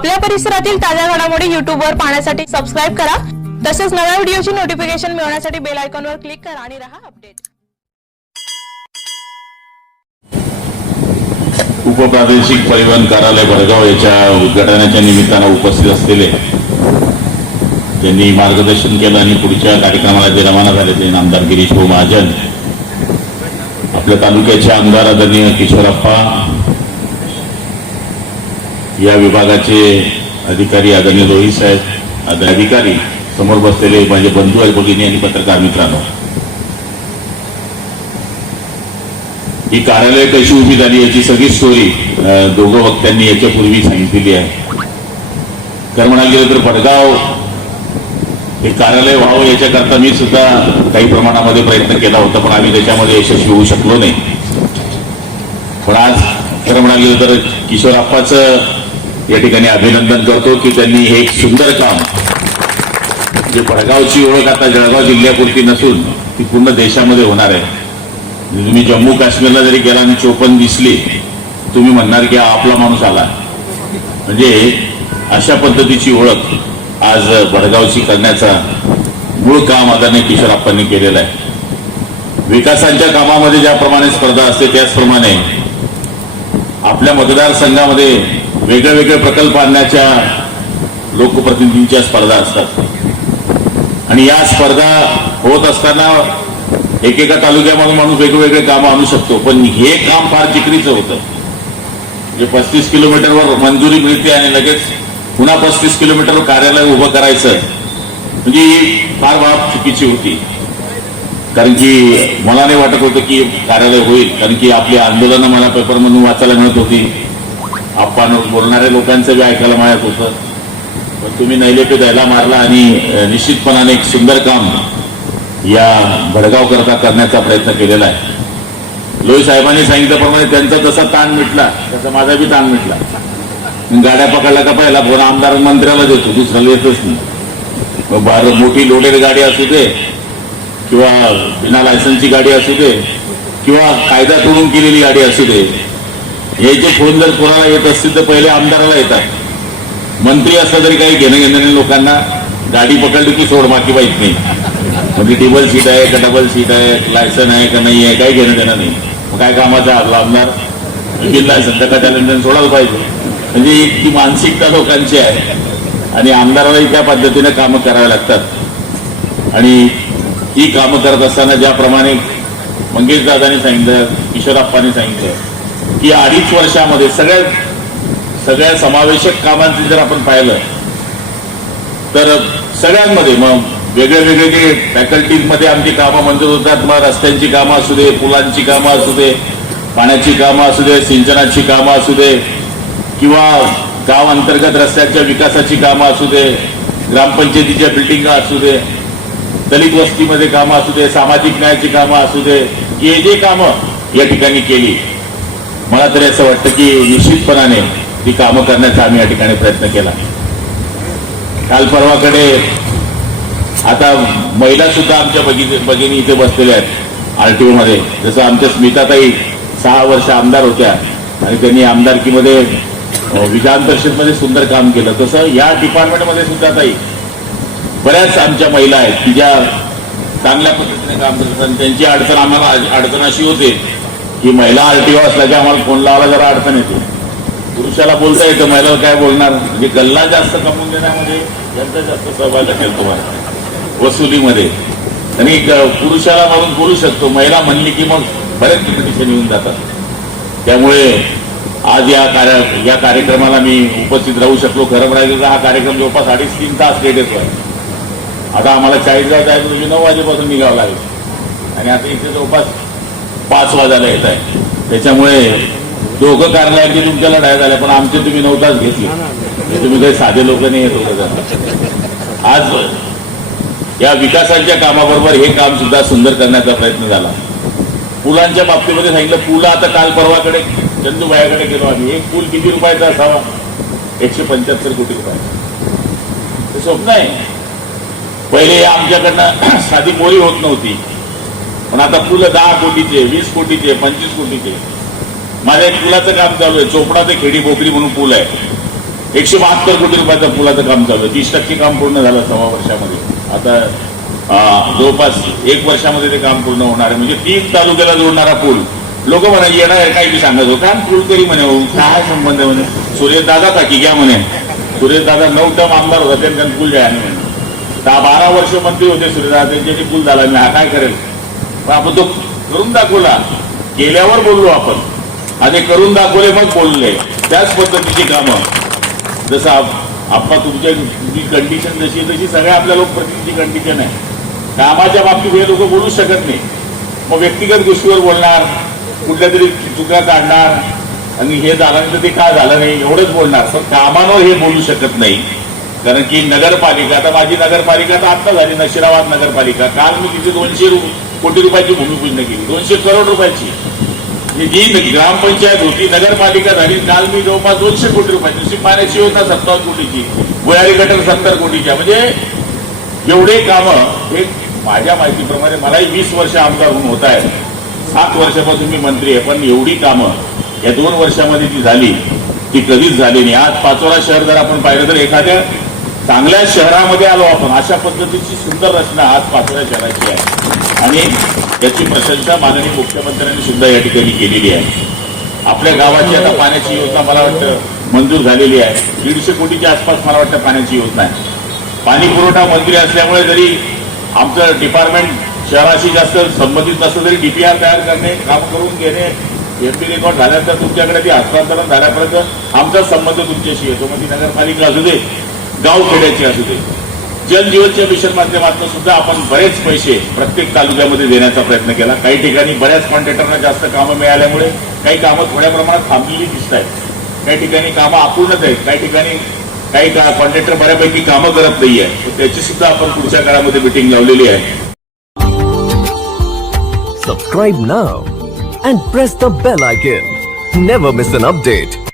आपल्या परिसरातील ताज्या घडामोडी युट्यूबवर पाहण्यासाठी सबस्क्राईब करा. तसेच नव्या व्हिडिओची नोटिफिकेशन मिळवण्यासाठी बेल आयकॉनवर क्लिक करा आणि रहा अपडेट उपप्रादेशिक परिवहन कार्यालय भडगाव याच्या उद्घाटनाच्या निमित्तानं उपस्थित असलेले त्यांनी मार्गदर्शन केलं आणि पुढच्या कार्यक्रमाला जे रवाना झाले ते आमदार गिरीश भाऊ महाजन आपल्या तालुक्याचे आमदार आदरणीय किशोरप्पा या विभागाचे अधिकारी आदरणीय रोहित साहेब आदरणीय अधिकारी समोर बसलेले माझे बंधू आहेत भगिनी आणि पत्रकार मित्रांनो. ही कार्यालय कशी उभी झाली याची सगळी स्टोरी दोघं वक्त्यांनी याच्यापूर्वी सांगितलेली आहे. कारण म्हणाल गेलं तर भडगाव हे कार्यालय व्हावं याच्याकरता मी सुद्धा काही प्रमाणामध्ये प्रयत्न केला होता पण आम्ही त्याच्यामध्ये यशस्वी होऊ शकलो नाही. पण आज खरं म्हणाल गेलं तर किशोरप्पाचं या ठिकाणी अभिनंदन करतो की त्यांनी हे एक सुंदर काम जे भडगावची ओळख आता जळगाव जिल्ह्यापुरती नसून ती पूर्ण देशामध्ये होणार आहे. म्हणजे तुम्ही जम्मू काश्मीरला जरी गेला आणि चोपन दिसली तुम्ही म्हणणार की आपला माणूस आला. म्हणजे अशा पद्धतीची ओळख आज भडगावची करण्याचा मूळ काम आदरणीय किशोरप्पांनी केलेलं आहे. विकासांच्या कामामध्ये ज्याप्रमाणे स्पर्धा असते त्याचप्रमाणे आपल्या मतदारसंघामध्ये वेगळे वेगळे प्रकल्प आणण्याच्या लोकप्रतिनिधींच्या स्पर्धा असतात. आणि या स्पर्धा होत असताना एकेका तालुक्यामधून माणूस वेगवेगळे कामं आणू शकतो. पण हे काम फार जिकरीचं होतं. म्हणजे पस्तीस किलोमीटरवर मंजुरी मिळते आणि लगेच पुन्हा पस्तीस किलोमीटरवर कार्यालय उभं करायचं. म्हणजे ही फार बाब चुकीची होती. कारण की मला नाही वाटत होतं की कार्यालय होईल. कारण की आपली आंदोलनं मला पेपरमधून वाचायला मिळत होती. आपण बोलणाऱ्या लोकांचं बी ऐकायला मिळत होतं. पण तुम्ही नैलेपे द्यायला मारला आणि निश्चितपणाने एक सुंदर काम या भडगाव करता करण्याचा प्रयत्न केलेला आहे. लोई साहेबांनी सांगितल्याप्रमाणे त्यांचा जसा ताण मिटला तसा माझा बी ताण मिटला. गाड्या पकडल्या का पहिला फोन आमदार मंत्र्याला देतो दुसऱ्याला येतच नाही. बार मोठी लोडेड गाडी असू दे किंवा बिना लायसन्सची गाडी असू दे किंवा कायदा तोडून केलेली गाडी असू दे हे जे फोन जर कोणाला येत असतील तर पहिले आमदाराला येतात. मंत्री असलं तरी काही घेणं घेणं नाही लोकांना. गाडी पकडली की सोड बाकी माहीत नाही. म्हणजे टेबल सीट आहे का डबल सीट आहे लायसन आहे का नाही आहे काही घेणं देणं नाही. मग काय कामाचा आपला आमदार? लायसन तर का त्याला सोडायला पाहिजे. म्हणजे ती मानसिकता लोकांची आहे. आणि आमदारालाही त्या पद्धतीने कामं करावी लागतात. आणि ही कामं करत असताना ज्याप्रमाणे मंगेश दादानी सांगितलं किशोरप्पांनी सांगितलं की अडीच वर्षामध्ये सगळ्या सगळ्या समावेशक कामांचे जर आपण पाहिलं तर सगळ्यांमध्ये मग वेगळे वेगळे जे फॅकल्टीजमध्ये आमची कामं मंजूर होतात. मग रस्त्यांची कामं असू दे पुलांची कामं असू दे पाण्याची कामं असू दे सिंचनाची कामं असू दे किंवा गाव अंतर्गत रस्त्यांच्या विकासाची कामं असू दे ग्रामपंचायतीच्या बिल्डिंगा असू दे दलित वस्तीमध्ये कामं असू दे सामाजिक न्यायाची कामं असू दे हे जे कामं या ठिकाणी केली. मला तरी असं वाटतं की निश्चितपणाने ती कामं करण्याचा आम्ही या ठिकाणी प्रयत्न केला. काल परवाकडे आता महिला सुद्धा आमच्या भगिनी भगिनी इथे बसलेल्या आहेत आरटीओ मध्ये जसं आमच्या स्मिताताई सहा वर्ष आमदार होत्या आणि त्यांनी आमदारकीमध्ये विधान परिषदमध्ये सुंदर काम केलं. तसं या डिपार्टमेंटमध्ये सुद्धा ताई बऱ्याच आमच्या महिला आहेत की ज्या चांगल्या पद्धतीने काम करतात आणि त्यांची अडचण आम्हाला अडचण अशी होते की महिला आरटीओ असला की आम्हाला फोन लावायला जरा अडचण येते. पुरुषाला बोलता येतं महिला काय बोलणार? म्हणजे गल्ला जास्त कमवून देण्यामध्ये यांचा जास्त सहभाग असेल तुम्हाला. वसुलीमध्ये. आणि पुरुषाला मारून बोलू शकतो. महिला म्हणली की मग बरेच पिटिशन येऊन जातात. त्यामुळे आज या कार्य या कार्यक्रमाला मी उपस्थित राहू शकलो. खरं राहिलेला तर हा कार्यक्रम जवळपास अडीच तीन तास लेटेस्ट आहे. आता आम्हाला चाळीसगाव जायचं म्हणजे नऊ वाजेपासून निघावं लागेल. आणि आता इथे जवळपास पाच वाजायला येत आहे. त्याच्यामुळे दोघं कार्यालयाची तुमच्या लढाया झाल्या पण आमचे तुम्ही नऊ तास घेतले म्हणजे तुम्ही काही साधे लोक नाही येत होते आज या विकासाच्या कामाबरोबर हे काम सुद्धा सुंदर करण्याचा प्रयत्न झाला. पुलांच्या बाबतीमध्ये सांगितलं पुलं आता काल परवाकडे चंदूबायाकडे गेलो आम्ही. एक पूल किती रुपयाचा असावा? एकशे पंच्याहत्तर कोटी रुपये ते स्वप्न आहे. पहिले आमच्याकडनं साधी मोरी होत नव्हती. पण आता फुलं दहा कोटीचे वीस कोटीचे पंचवीस कोटीचे. माझ्या एक पुलाचं काम चालू आहे. चोपडा ते खेडी बोकरी म्हणून पूल आहे. एकशे बहात्तर कोटी रुपयाचं पुलाचं काम चालू आहे. तीस टक्के काम पूर्ण झालं सव्वा वर्षामध्ये. आता जवळपास एक वर्षामध्ये ते काम पूर्ण होणार आहे. म्हणजे तीन तालुक्याला जोडणारा पूल. लोक म्हणा येणार आहे काही बी सांगत होता. पूल तरी म्हणे हो, काय संबंध आहे म्हणे? सूर्यदादा दादा का की घ्या म्हणे. सूर्यदादा नऊ टर्म आमदार होता त्यांनी पूल द्या म्हणे दहा बारा वर्ष मंत्री होते सूर्यदादा त्यांच्याशी पूल झाला. मी हा काय करेल? आपण तो करून दाखवला. केल्यावर बोललो आपण. आणि करून दाखवले मग बोलले. त्याच पद्धतीची कामं. जसं आप- तुमच्या तुमची कंडिशन जशी तशी सगळ्या आपल्या लोकप्रतिनिधी कंडिशन आहे. कामाच्या बाबतीत हे लोक बोलू शकत नाही. मग व्यक्तिगत गोष्टीवर बोलणार कुठल्या तरी चुका काढणार आणि हे झालं नाही तर ते का झालं नाही एवढंच बोलणार. सर कामांवर हे बोलू शकत नाही. कारण की नगरपालिका आता माझी नगरपालिका तर आत्ता झाली नशिराबाद नगरपालिका. काल मी तिथे दोनशे कोटी रुपयाची भूमिपूजन केली. दोनशे करोड रुपयाची. मी जी ग्रामपंचायत होती नगरपालिका झाली काल मी जवळपास दोनशे कोटी रुपयाची. पाण्याची योजना सत्तावन्न कोटीची भुयारी गटर सत्तर कोटीच्या. म्हणजे एवढे कामं हे माझ्या माहितीप्रमाणे मलाही वीस वर्ष आमदार म्हणून होत आहे सात वर्षापासून मी मंत्री आहे पण एवढी कामं या दोन वर्षामध्ये जी झाली ती कधीच झाली नाही. आज पाचोरा शहर जर आपण पाहिलं तर एखाद्या चांगल्या शहरामध्ये आलो आपण अशा पद्धतीची सुंदर रचना आज पाचोरा शहराची आहे. आणि याची प्रशंसा माननीय मुख्यमंत्र्यांनी सुद्धा या ठिकाणी केलेली आहे. आपल्या गावाची आता पाण्याची योजना मला वाटतं मंजूर झालेली आहे. दीडशे कोटीच्या आसपास मला वाटतं पाण्याची योजना आहे. पाणी पुरवठा मंत्री असल्यामुळे जरी आमचं डिपार्टमेंट शहराशी जास्त संबंधित नसलं तरी डीपीआर तयार करणे काम करून घेणे एमपी रेकॉर्ड झाल्यानंतर तुमच्याकडे ती हस्तांतरण झाल्यापर्यंत आमचा संबंध तुमच्याशी येतो मग ती नगरपालिका असू दे गाव खेड्याची असू दे. जल जीवनच्या मिशन माध्यमातून सुद्धा आपण बरेच पैसे प्रत्येक तालुक्यामध्ये देण्याचा प्रयत्न केला. काही ठिकाणी बऱ्याच कॉन्ट्रॅक्टरना जास्त कामं मिळाल्यामुळे काही कामं थोड्या प्रमाणात थांबलेली दिसत आहेत. काही ठिकाणी कामं अपूर्णच आहेत. काही ठिकाणी काही कॉन्ट्रॅक्टर बऱ्यापैकी कामं करत नाहीये. त्याची सुद्धा आपण पुढच्या काळामध्ये मिटिंग लावलेली आहे. सबस्क्राईब ना and press the bell icon never miss an update